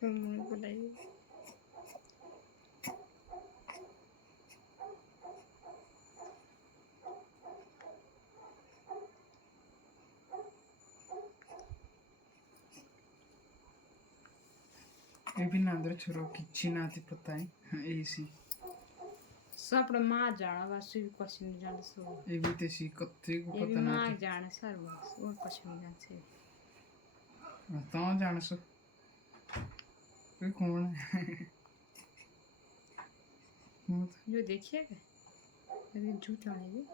बोलाई भी ना अंदर छोरो किच्छी नाती पता है एसी सपड़ा माँ जाना बस कुछ नहीं जान सो ये भी तेसी कत्ते को ये भी पता ना माँ जाना सर बस और कुछ नहीं जान से तो जान सो कोई कौन है जो देखिएगा अभी झूठ आएगी